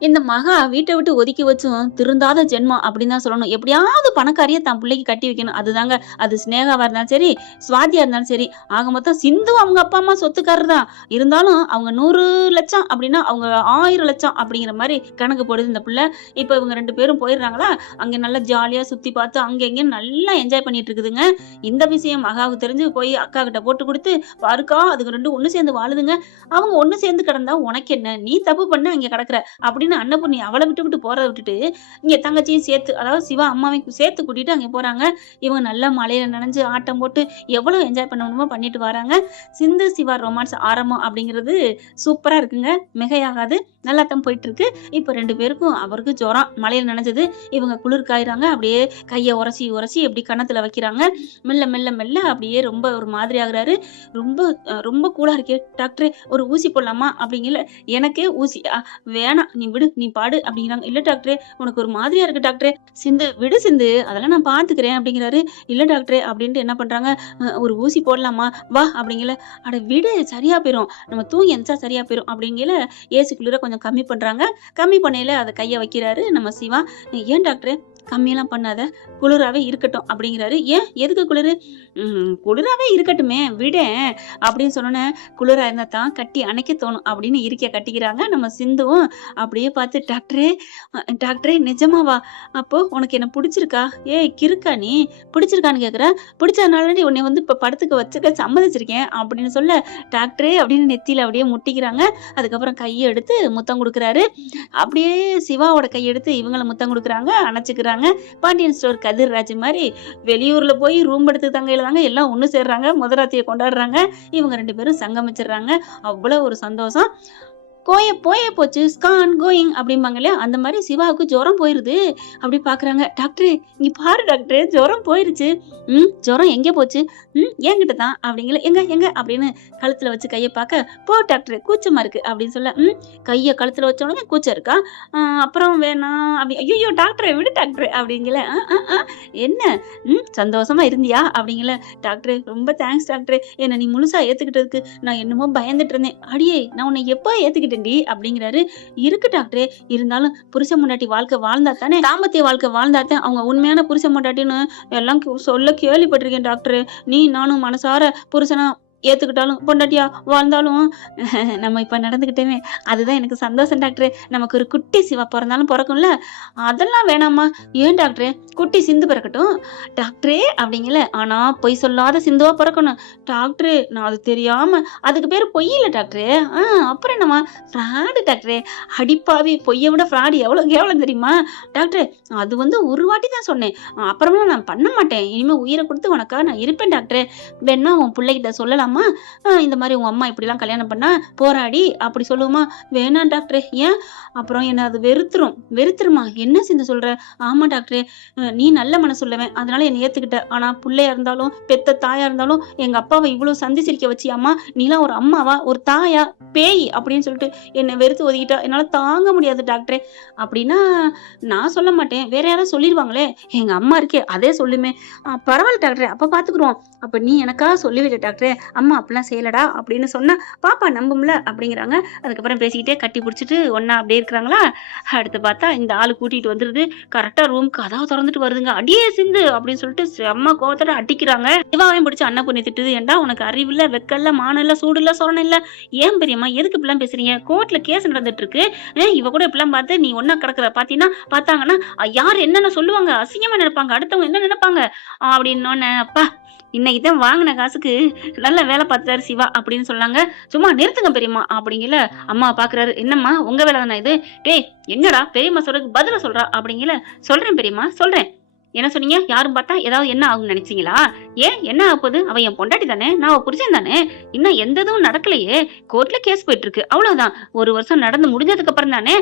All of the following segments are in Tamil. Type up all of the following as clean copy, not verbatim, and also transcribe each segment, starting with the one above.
இந்த மகா வீட்ட விட்டு ஒதுக்கி வச்சும் திருந்தாத ஜென்மம் அப்படின்னு தான் சொல்லணும். எப்படியாவது பணக்காரிய தன் பிள்ளைக்கு கட்டி வைக்கணும். அதுதாங்க அது சினேகாவா இருந்தாலும் சரி, சுவாதியா இருந்தாலும் சரி. ஆக மொத்தம் சிந்து அவங்க அப்பா, அம்மா சொத்துக்காரர் தான். இருந்தாலும் அவங்க 100,00,000 அப்படின்னா, அவங்க 1000,00,000 அப்படிங்கிற மாரி கணக்கு போடுது இந்த புள்ள. இப்ப இவங்க 2 பேரும் போயிடுறாங்களா, அங்க நல்லா ஜாலியா சுத்தி பார்த்து அங்க இங்கன்னு நல்லா என்ஜாய் பண்ணிட்டு இருக்குதுங்க. இந்த விஷயம் மகாவுக்கு தெரிஞ்சு போய் அக்கா கிட்ட போட்டு குடுத்து, "பாருக்கா அதுங்க 2 ஒண்ணு சேர்ந்து வாழுதுங்க. அவங்க ஒண்ணு சேர்ந்து கிடந்தா உனக்கென்ன? நீ தப்பு பண்ண இங்க கிடக்குற." அப்படின்னு அன்னபூர்ணி அவள விட்டு போறத விட்டுட்டு, இங்க தங்கச்சியும் சேர்த்து அதாவது சிவா அம்மாவையும் சேர்த்து கூட்டிட்டு அங்க போறாங்க. இவங்க நல்லா மழையில நனைஞ்சு ஆட்டம் போட்டு எவ்வளோ என்ஜாய் பண்ணணுமோ பண்ணிட்டு வராங்க. சிந்து சிவா ரொமான்ஸ் ஆரம்பம் அப்படிங்கிறது சூப்பரா இருக்குங்க. மிகையாகாது. நல்லாத்தான் போயிட்டு இருக்கு. இப்ப 2 பேருக்கும் அவருக்கு ஜுரம். மழையில நனைஞ்சது. இவங்க குளிர் காயுறாங்க. அப்படியே கைய உரசி உரசி இப்படி கன்னத்துல வைக்கிறாங்க. மெல்ல மெல்ல மெல்ல அப்படியே ரொம்ப ஒரு மாதிரி ஆகுறாரு. ரொம்ப ரொம்ப கூலா இருக்கே டாக்டரே ஒரு ஊசி போடலாமா? அப்படிங்கல எனக்கே ஊசி வேணாம் நீ விடு நீ பாடு அப்படிங்கிறாங்க. இல்ல டாக்டரே உனக்கு ஒரு மாதிரியா இருக்கு டாக்டரே. சிந்து விடு சிந்து அதெல்லாம் நான் பாத்துக்கிறேன் அப்படிங்கிறாரு. இல்ல டாக்டரே அப்படின்ட்டு என்ன பண்றாங்க, ஒரு ஊசி போடலாமா வா அப்படிங்கல. அட விடு சரியா போயிரும். நம்ம தூங்கி எந்திரிச்சா சரியா போயிரும் அப்படிங்கல. ஏசி குளிர கொஞ்சம் கம்மி பண்றாங்க. கம்மி பண்ணையில அத கைய வைக்கிறாரு நம்ம சிவா. ஏன் டாக்டரே கம்மியெல்லாம் பண்ணாத குளிராவே இருக்கட்டும் அப்படிங்கிறாரு. ஏன் எதுக்கு குளிரு? குளிராவே இருக்கட்டுமே விடேன் அப்படின்னு சொன்னோன்னே, குளிரா இருந்தா தான் கட்டி அணைக்க தோணும் அப்படின்னு இருக்கைய கட்டிக்கிறாங்க. நம்ம சிந்துவும் அப்படியே பார்த்து டாக்டரே நிஜமாவா? அப்போ உனக்கு என்ன புடிச்சிருக்கா? ஏய் கிறுக்கா நீ? பிடிச்சிருக்கான்னு கேட்குற? பிடிச்சதுனாலடி உன்னை வந்து இப்ப படத்துக்கு வச்சுக்க சம்மதிச்சிருக்கேன் அப்படின்னு சொல்ல, டாக்டரே அப்படின்னு நெத்தியில அப்படியே முட்டிக்கிறாங்க. அதுக்கப்புறம் கைய எடுத்து முத்தம் குடுக்குறாரு. அப்படியே சிவாவோட கையெடுத்து இவங்கள முத்தம் குடுக்குறாங்க, அணைச்சுக்கிறாங்க. பாண்டியன் ஸ்டோர் கதிர்ராஜ் மாரி வெளியூர்ல போய் ரூம் எடுத்து தங்கையில தாங்க எல்லாம் ஒண்ணு சேர்றாங்க. முதராத்திரிய கொண்டாடுறாங்க. இவங்க 2 பேரும் சங்கமிச்சிடுறாங்க. அவ்வளவு ஒரு சந்தோஷம். போயே போச்சு ஸ்கான் கோயிங் அப்படிம்பாங்க இல்லையா, அந்த மாதிரி சிவாவுக்கு ஜுரம் போயிருது. அப்படி பாக்குறாங்க. டாக்டரே இங்க பாரு டாக்டரே ஜுரம் போயிருச்சு. ஜுரம் எங்க போச்சு? என்கிட்ட தான் அப்படிங்கல. எங்க எங்க அப்படின்னு கழுத்துல வச்சு கையை பார்க்க, போ டாக்டர் கூச்சமா இருக்கு அப்படின்னு சொல்ல, கையை கழுத்துல வச்ச உடனே கூச்சம் இருக்கா? அப்புறம் வேணாம் அப்படி. ஐயோ டாக்டரை விடு டாக்டர் அப்படிங்கல. என்ன சந்தோஷமா இருந்தியா அப்படிங்கல. டாக்டர் ரொம்ப தேங்க்ஸ் டாக்டர், என்ன நீ முழுசா ஏத்துக்கிட்டதுக்கு நான் என்னமோ பயந்துட்டு இருந்தேன். அடியே நான் உன்னை எப்போ ஏத்துக்கிட்டேன்டி அப்படிங்கிறாரு. இருக்கு டாக்டரே, இருந்தாலும் புருஷன் பொண்டாட்டி வாழ்க்கை வாழ்ந்தா தானே, தாம்பத்திய வாழ்க்கை வாழ்ந்தா தான் அவங்க உண்மையான புருஷன் பொண்டாட்டின்னு எல்லாம் சொல்ல கேள்விப்பட்டிருக்கேன் டாக்டர். நீ நானும் மனசார புருஷனா ஏத்துக்கிட்டாலும் பொண்டாட்டியா வாழ்ந்தாலும் நம்ம இப்ப நடந்துக்கிட்டேமே அதுதான் எனக்கு சந்தோஷம் டாக்டர். நமக்கு ஒரு குட்டி சிவா பிறந்தாலும் பிறக்கும்ல, அதெல்லாம் வேணாமா? ஏன் டாக்டரே குட்டி சிந்து பிறக்கட்டும் டாக்டரே அப்படிங்கல. ஆனா பொய் சொல்லாத சிந்துவா பிறக்கணும் டாக்டரே. நான் அது தெரியாம, அதுக்கு பேரு பொய் இல்ல டாக்டரே. அப்புறம் என்னமா ஃப்ராடு டாக்டரே. அடிப்பாவி, பொய்யை விட ஃப்ராடு எவ்வளவு கேவலம் தெரியுமா டாக்டரே? அது வந்து ஒரு வாட்டி தான் சொன்னேன், அப்புறமா நான் பண்ண மாட்டேன். இனிமே உயிரை கொடுத்து உனக்கா நான் இருப்பேன் டாக்டரே. வேணா உன் பிள்ளைகிட்ட சொல்லலாம், இந்த மாதிரி உங்க அம்மா இப்படிலாம் கல்யாணம் பண்ணா போராடி அப்படி சொல்லுவோமா? வேணாம் டாக்டரே. ஏன்? அப்புறம் என்ன அது வெறுத்துருமா? என்ன சிந்து சொல்ற? ஆமா டாக்டரே, நீ நல்ல மனசு உள்ளவன் அதனால என்னை ஏத்துக்கிட்ட. ஆனா பிள்ளையா இருந்தாலும் பெத்த தாயா இருந்தாலும் எங்க அப்பாவை இவ்வளவு சந்தி சிரிக்க வச்சியாமா? நீலாம் ஒரு அம்மாவா ஒரு தாயா? பேய் அப்படின்னு சொல்லிட்டு என்னை வெறுத்து ஒதுக்கிட்டா என்னால தாங்க முடியாது டாக்டரே. அப்படின்னா நான் சொல்ல மாட்டேன், வேற யாராவது சொல்லிடுவாங்களே. எங்க அம்மா இருக்கே அதே சொல்லுமே. பரவாயில்ல டாக்டரே அப்ப பாத்துக்குறோம். அப்ப நீ எனக்கா சொல்லிவிட்ட டாக்டரே, அம்மா அப்படிலாம் செய்யலடா அப்படின்னு சொன்னா பாப்பா நம்பும்ல அப்படிங்கிறாங்க. அதுக்கப்புறம் பேசிக்கிட்டே கட்டி பிடிச்சிட்டு ஒன்னா அப்படியே இருக்கிறாங்களா. அடுத்து பார்த்தா இந்த ஆளு கூட்டிட்டு வந்துருது. கரெக்டா ரூம் கதவை திறந்துட்டு வருதுங்க. அடியே சிந்து அப்படின்னு சொல்லிட்டு செம்ம கோவத்தோட அடிக்கிறாங்க. சிவாவையும் பிடிச்சி அன்னபூர்ணி திட்டுது. ஏன்டா உனக்கு அறிவு இல்ல, வெக்கம் இல்ல, மானம் இல்ல, சூடு இல்ல, சொரணம் இல்ல? ஏன் பெரியம்மா எதுக்கு இப்படிலாம் பேசுறீங்க? கோர்ட்ல கேஸ் நடந்துட்டு இருக்கு. இவ கூட இப்படிலாம் பார்த்து நீ ஒன்னா கிடக்குற பார்த்தாங்கன்னா யார் என்னென்ன சொல்லுவாங்க, அசிங்கமா நினைப்பாங்க, அடுத்தவங்க என்ன நினைப்பாங்க அப்படின்னு. அப்பா இன்னைக்குதான் வாங்கின காசுக்கு நல்ல வேலை பார்த்துட்டாரு சிவா அப்படின்னு சொன்னாங்க. சும்மா நிறுத்துங்க பெரியம்மா அப்படிங்கல. அம்மா பாக்குறாரு. என்னம்மா உங்க வேலை தானே இது? டேய் என்னடா பெரியம்மா சொல்றதுக்கு பதில சொல்றா அப்படிங்கல. சொல்றேன் பெரியம்மா சொல்றேன். என்ன சொன்னீங்க? யாரும் பார்த்தா ஏதாவது என்ன ஆகும்னு நினைச்சீங்களா? ஏன் என்ன ஆகுது? அவ என் பொண்டாட்டி தானே, நான் அவ புருஷன் தானே. இன்னும் எந்த இதுவும் நடக்கலையே. கோர்ட்ல கேஸ் போயிட்டு இருக்கு, அவ்வளவுதான். ஒரு வருஷம் நடந்து முடிஞ்சதுக்கு அப்புறம் தானே,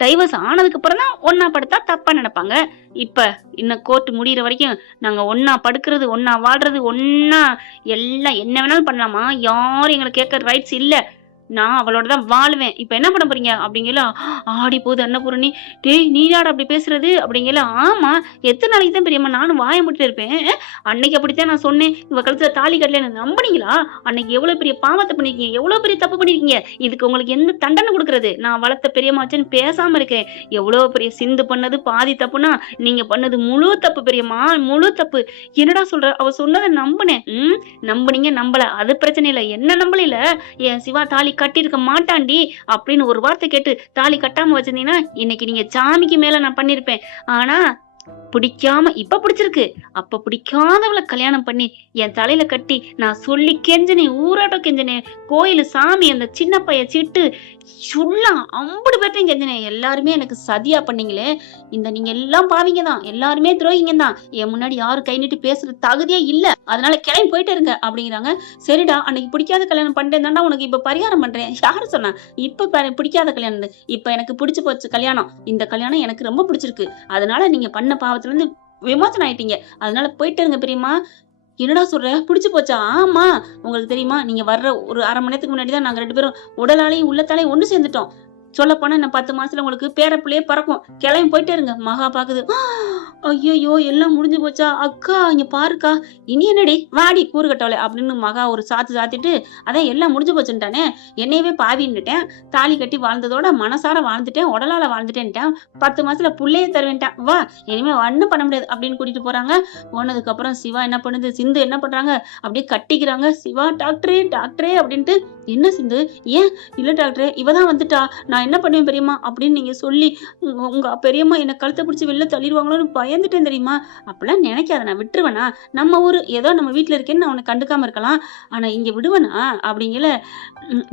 டைவர்ஸ் ஆனதுக்கு அப்புறம் தான் ஒன்னா படுத்தா தப்பா நினைப்பாங்க. இப்ப இன்னும் கோர்ட் முடியிற வரைக்கும் நாங்க ஒன்னா படுக்கிறது, ஒன்னா வாழ்றது, ஒன்னா எல்லாம் என்ன வேணாலும் பண்ணலாமா? யாரும் எங்களை கேட்கற ரைட்ஸ் இல்ல. நான் அவளோட தான் வாழ்வேன். இப்ப என்ன பண்ண போறீங்க அப்படிங்கல ஆடி போகுது அன்னபூரணி. டேய் நீயாடா அப்படி பேசுறது அப்படிங்கல. ஆமா, எத்தனை நாளைக்கு தான் பெரியம்மா நானும் வாய மூடிட்டு இருப்பேன். அன்னைக்கு அப்படித்தான் நான் சொன்னேன், இவ கழுத்துல தாலி கட்டல. நம்பினீங்களா? அன்னைக்கு எவ்வளவு பெரிய பாவத்தை பண்ணிருக்கீங்க, எவ்வளவு பெரிய தப்பு பண்ணிருக்கீங்க. இதுக்கு உங்களுக்கு என்ன தண்டனை கொடுக்கறது? நான் வளர்த்த பெரியம்மாச்சன்னு பேசாம இருக்கேன். எவ்வளவு பெரிய சிந்து பண்ணது பாதி தப்புனா, நீங்க பண்ணது முழு தப்பு பெரியம்மா, முழு தப்பு. என்னடா சொல்ற? அவ சொன்னதை நம்பினேன். நம்புனீங்க நம்பல, அது பிரச்சனை இல்ல. என்ன நம்பல, என் சிவா தாலி கட்டியிருக்க மாட்டான்டி அப்படின்னு ஒரு வார்த்தை கேட்டு தாலி கட்டாம வச்சிருந்தீங்கன்னா இன்னைக்கு நீங்க சாமிக்கு மேல நான் பண்ணிருப்பேன். ஆனா பிடிக்காம இப்ப பிடிச்சிருக்கு, அப்ப பிடிக்காதவளை கல்யாணம் பண்ணி என் தலையில கட்டி நான் சொல்லி கெஞ்சனேன், ஊராட்டம் கெஞ்சனேன், கோயிலு சாமி அந்த சின்ன பைய சிட்டு சுள்ளம் 50 பேர்ட்டையும் கெஞ்சனேன். எல்லாருமே எனக்கு சதியா பண்ணீங்களே. இந்த நீங்க எல்லாம் பாவீங்க தான், எல்லாருமே துரோகிங்க தான். என் முன்னாடி யாரும் கை நீட்டி பேசுற தகுதியே இல்ல, அதனால கிளம்பி போயிட்டே இருங்க அப்படிங்கிறாங்க. சரிடா, அன்னைக்கு பிடிக்காத கல்யாணம் பண்ணிட்டேன் தாண்டா உனக்கு இப்ப பரிகாரம் பண்றேன். யாரு சொன்னா? இப்ப பிடிக்காத கல்யாணம், இப்ப எனக்கு பிடிச்சு போச்சு கல்யாணம். இந்த கல்யாணம் எனக்கு ரொம்ப பிடிச்சிருக்கு, அதனால நீங்க பண்ண பாவத்துல இருந்து விமோசனம் ஆயிட்டீங்க, அதனால போயிட்டு இருங்க பெரியம்மா. என்னடா சொல்ற? பிடிச்சு போச்சா? ஆமா, உங்களுக்கு தெரியுமா, நீங்க வர்ற ஒரு 1/2 மணி நேரத்துக்கு முன்னாடி தான் நாங்க 2 பேரும் உடலாலையும் உள்ளத்தாலையும் ஒண்ணு சேர்ந்துட்டோம். சொல்ல போனா இன்னும் 10 மாசத்துல உங்களுக்கு பேரப்பிள்ளையே பறக்கும். கிளம்பி போயிட்டே இருங்க. மகா பாக்குது. ஐயோ, எல்லாம் முடிஞ்சு போச்சா? அக்கா இங்க பாருக்கா, இனி என்னடி வாடி கூறு கட்டவளே அப்படின்னு மகா ஒரு சாத்திட்டு, அதான் எல்லாம் முடிஞ்சு போச்சுட்டானே, என்னையவே பாவின்னுட்டேன், தாலி கட்டி வாழ்ந்ததோட மனசார வாழ்ந்துட்டேன், உடலால வாழ்ந்துட்டேன்ட்டேன், 10 மாசத்துல புள்ளையே தருவேன்ட்டான், வா இனிமே ஒண்ணும் பண்ண முடியாது அப்படின்னு கூட்டிட்டு போறாங்க. போனதுக்கு அப்புறம் சிவா என்ன பண்ணுது, சிந்து என்ன பண்றாங்க, அப்படியே கட்டிக்கிறாங்க. சிவா டாக்டரே டாக்டரே அப்படின்ட்டு. என்ன சிந்து? ஏன் இல்ல டாக்டரே, இவதான் வந்துட்டா, நான் என்ன பண்ணுவேன் பெரியம்மா அப்படின்னு நீங்க சொல்லி உங்க பெரியம்மா என்ன கழுத்தை பிடிச்சி வெளில தள்ளிடுவாங்களோன்னு பயந்துட்டேன் தெரியுமா? அப்படிலாம் நினைக்காத, நான் விட்டுருவேனா? நம்ம ஊரு ஏதோ நம்ம வீட்டுல இருக்கேன்னு நான் உன்னை கண்டுக்காம இருக்கலாம், ஆனா இங்க விடுவேனா அப்படிங்கல.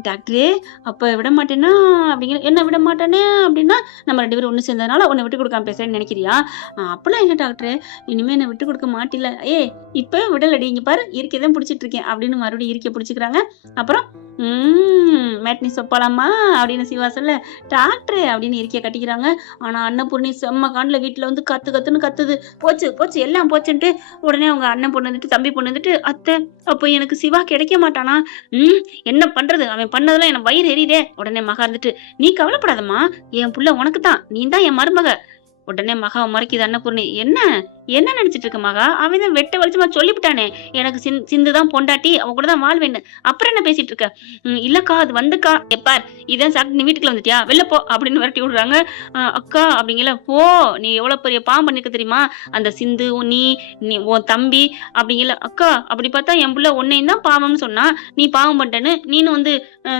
டாக்டரே அப்ப விட மாட்டேன்னா அப்படிங்கிற. என்ன விட மாட்டேனே அப்படின்னா, நம்ம 2 பேரும் ஒண்ணு சேர்ந்ததுனால உன்னை விட்டு கொடுக்காம பேசுறேன்னு நினைக்கிறியா? அப்படிலாம் இல்ல டாக்டரே, இனிமே என்ன விட்டு கொடுக்க மாட்டில. இப்ப விடலடி, இங்க பாரு இருக்கதான் பிடிச்சிட்டு இருக்கேன் அப்படின்னு மறுபடியும் இருக்க பிடிச்சிக்கிறாங்க. அப்புறம் மேட்னி சொப்பலாமா அப்படின்னு சிவா சொல்ல, டாக்டரே அப்படின்னு இருக்கிய கட்டிக்கிறாங்க. ஆனா அன்னபூர்ணி செம்ம காண்டில் வீட்டுல வந்து கத்துன்னு கத்துது. போச்சு போச்சு எல்லாம் போச்சுன்ட்டு உடனே அவங்க அண்ணன் பொண்ணு வந்துட்டு தம்பி பொண்ணு வந்துட்டு, அத்தை அப்போ எனக்கு சிவா கிடைக்க மாட்டானா? என்ன பண்றது, அவன் பண்ணதெல்லாம் எனக்கு வயிறு எரியுதே. உடனே மகா இருந்துட்டு, நீ கவலைப்படாதம்மா, என் புள்ள உனக்கு தான், நீ தான் என் மருமக. உடனே மகாவை முறைக்குது அன்னபூர்ணி. என்ன என்ன நினைச்சிட்டு இருக்க மகா, அவன் தான் வெட்ட வெளிச்சமா சொல்லிவிட்டானே, எனக்கு சிந்துதான் பொண்டாட்டி, அவன் கூட தான் வாழ்வேன்னு. அப்புறம் என்ன பேசிட்டு இருக்க? இல்லக்கா அது வந்துக்கா, எப்பார் இதான் சாப்பிட்டு நீ வீட்டுக்குள்ள வந்துட்டியா, வெளில போ அப்படின்னு விரட்டி விடுறாங்க. அக்கா அப்படிங்கல. போ, நீ எவ்வளவு பெரிய பாவம் பண்ணிருக்க தெரியுமா, அந்த சிந்து நீ உன் தம்பி அப்படிங்கல. அக்கா அப்படி பார்த்தா என் புள்ள உன்னையும் தான் பாவம்னு சொன்னா, நீ பாவம் பண்ணிட்டேன்னு நீனு வந்து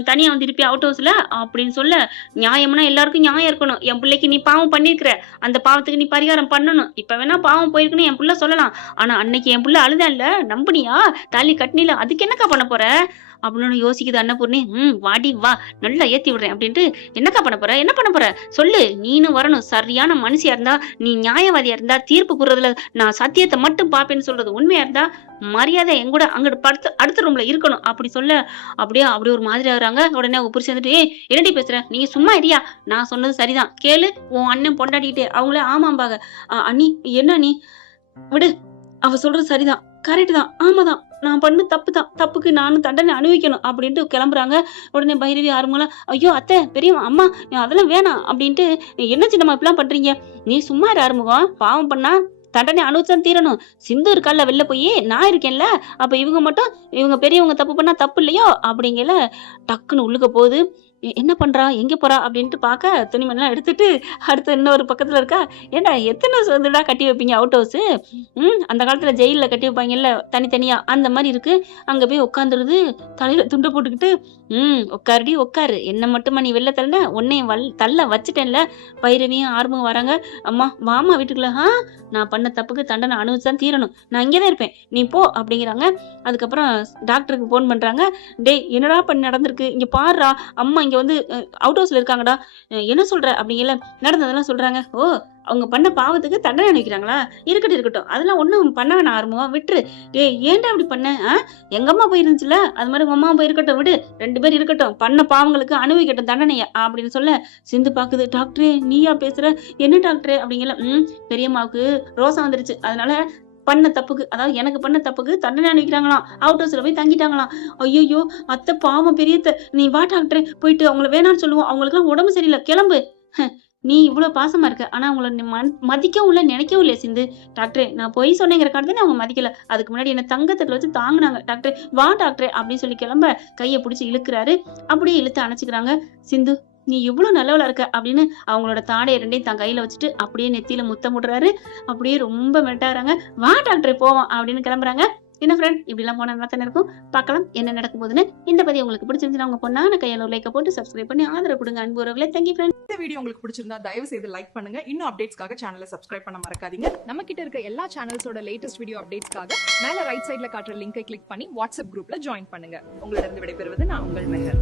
தனியா வந்து இருப்பியா அவுட் ஹவுஸ்ல அப்படின்னு சொல்ல, நியாயம்னா எல்லாருக்கும் நியாயம் இருக்கணும். என் பிள்ளைக்கு நீ பாவம் பண்ணிருக்கிற, அந்த பாவத்துக்கு நீ பரிகாரம் பண்ணணும். இப்ப வேணா பாவம் போயிருக்குன்னு என் புள்ள சொல்லலாம், ஆனா அன்னைக்கு என் புள்ள அழுதான்ல, நம்புனியா, தாலி கட்டினில, அதுக்கு என்னக்கா பண்ண போற அப்படின்னு யோசிக்குது அன்னபூர்ணி. வாடி வா, நல்லா ஏத்தி விடுறேன் அப்படின்ட்டு. என்னக்கா பண்ண போற, என்ன பண்ண போற சொல்லு, நீனும் வரணும். சரியான மனுஷியா இருந்தா, நீ நியாயவாதியா இருந்தா, தீர்ப்பு கூறதுல நான் சத்தியத்தை மட்டும் பாப்பேன்னு சொல்றது உண்மையா இருந்தா, மரியாதை எங்கூட அங்கிட்டு படுத்து அடுத்த ரூம்ல இருக்கணும் அப்படி சொல்ல, அப்படியே ஒரு மாதிரி ஆகுறாங்க. உடனே அவங்க புரிச்சு வந்துட்டு, என்னடி பேசுற, நீங்க சும்மா இரியா, நான் சொன்னது சரிதான் கேளு, உன் அண்ணன் பொண்டாடிக்கிட்டே. அவங்களே ஆமாம்பாங்க. அண்ணி என்ன நீ விடு, அவ சொல்றது சரிதான், கரெக்ட் தான், ஆமாதான், நான் பண்ண தப்பு தான், தப்புக்கு நானும் தண்டனை அனுபவிக்கணும் அப்படின்ட்டு கிளம்புறாங்க. உடனே பைரவி ஆறுமுகம், ஐயோ அத்தை பெரியம்மா அம்மா அதெல்லாம் வேணாம் அப்படின்ட்டு, என்ன சின்னம்மா இப்படிலாம் பண்றீங்க, நீ சும்மா ஆறுமுகம், பாவம் பண்ணா தண்டனை அனுபவிச்சான் தீரணும். சிந்து இருக்கால வெளில போய், நான் இருக்கேன்ல, அப்ப இவங்க மட்டும் இவங்க பெரியவங்க தப்பு பண்ணா தப்பு இல்லையோ அப்படிங்கல. டக்குன்னு உள்ளுக்க போகுது. என்ன பண்றா, எங்க போறா அப்படின்ட்டு பார்க்க துணிமணிலாம் எடுத்துட்டு அடுத்து இன்னொரு பக்கத்துல இருக்கா. ஏண்டா எத்தனை வந்துடா கட்டி வைப்பீங்க அவுட் ஹவுஸ், அந்த காலத்துல ஜெயில கட்டி வைப்பாங்கல்ல தனித்தனியா, அந்த மாதிரி இருக்கு. அங்க போய் உட்காந்துருது, தலையில துண்டு போட்டுக்கிட்டு. உட்காருடி உட்காரு, என்ன மட்டுமா நீ வெளில தள்ள, உன்னையும் தள்ள வச்சுட்டேன்ல. பைரவியும் ஆர்வம் வராங்க. அம்மா வாமா வீட்டுக்குள்ள. நான் பண்ண தப்புக்கு தண்டனை அனுபவிச்சுதான் தீரணும், நான் இங்கேதான் இருப்பேன், நீ போ அப்படிங்கிறாங்க. அதுக்கப்புறம் டாக்டருக்கு போன் பண்றாங்க. டேய் என்னடா பண்ணி நடந்திருக்கு, இங்க பாருடா, அம்மா இங்க வந்து அவுட் ஹவுஸ்ல இருக்காங்கடா. என்ன சொல்ற அப்படிங்கல. நடந்ததெல்லாம் சொல்றாங்க. ஓ அவங்க பண்ண பாவத்துக்கு தண்டனை அனுப்பிக்கிறாங்களா, இருக்கட்டும், அதெல்லாம் ஒண்ணும் பண்ண வேணாம் ஆரம்பம், விட்டுரு. ஏன்டா அப்படி பண்ண, எங்க அம்மா போயிருந்துச்சுல, அது மாதிரி உங்க அம்மா போய் இருக்கட்டும், விடு, 2 பேர் இருக்கட்டும், பண்ண பாவங்களுக்கு அனுபவிக்கட்டும் தண்டனைய அப்படின்னு சொல்ல, சிந்து பாக்குது. டாக்டரே நீயா பேசுற, என்ன டாக்டரே அப்படிங்கல. பெரியம்மாவுக்கு ரோசம் வந்துருச்சு, அதனால பண்ண தப்புக்கு, அதாவது எனக்கு பண்ண தப்புக்கு தண்டனை அனுப்பிக்கிறாங்களாம். அவுட் ஹவுஸ்ல போய் தங்கிட்டாங்களாம். ஐயையோ! அத்தை பாவம் பெரிய அத்தை. நீ வா டாக்டரே போயிட்டு அவங்கள வேணான்னு சொல்லுவோம். அவங்களுக்கெல்லாம் உடம்பு சரியில்ல. கிளம்பு. நீ இவ்ளோ பாசமா இருக்க. ஆனா அவங்கள நீ மதிக்கவும் இல்ல, நினைக்கவும் இல்லையா சிந்து? டாக்டரே நான் பொய் சொன்னேங்கிறக்காக தானே அவங்க மதிக்கல. அதுக்கு முன்னாடி என்ன தங்கத்தட்டுல வச்சு தாங்குனாங்க. டாக்டரே வா டாக்டரே அப்படின்னு சொல்லி கிளம்ப கைய புடிச்சு இழுக்குறாரு. அப்படியே இழுத்து அணைச்சுக்கிறாங்க. சிந்து நீ எவ்ளோ நல்லவளா இருக்க அப்படின்னு அவங்களோட தாடைய 2யும் தன் கையில வச்சுட்டு அப்படியே நெத்தியில முத்தமிடுறாரு. அப்படியே ரொம்ப மெட்டாகுறாங்க. வா டாக்டரே போவோம் அப்படின்னு கிளம்புறாங்க. என்ன ஃப்ரெண்ட் இப்படிலாம் போனா நல்லா தானே இருக்கும். பார்க்கலாம் என்ன நடக்க போகுதுன்னு. இந்த பதிவு உங்களுக்கு பிடிச்சிருந்துச்சுன்னா உங்க பொண்ணான கையால ஒரு லைக்க போட்டு சப்ஸ்கிரைப் பண்ணி ஆதரவு கொடுங்க அன்பு உறவுகளே. Thank you friend. இந்த வீடியோ உங்களுக்கு பிடிச்சிருந்தா தயவு செய்து லைக் பண்ணுங்க. இன்னும் அப்டேட்ஸ்க்காக சேனலை சப்ஸ்கிரைப் பண்ண மறக்காதீங்க. நம்ம கிட்ட இருக்க எல்லா சேனல்ஸோட லேட்டஸ்ட் வீடியோ அப்டேட்ஸ்க்காக மேல ரைட் சைடுல காட்டுற லிங்கை கிளிக் பண்ணி வாட்ஸ்அப் குரூப்ல ஜாயின் பண்ணுங்க. உங்களிடம் விடைபெறுவது நான் உங்கள் மெஹர்.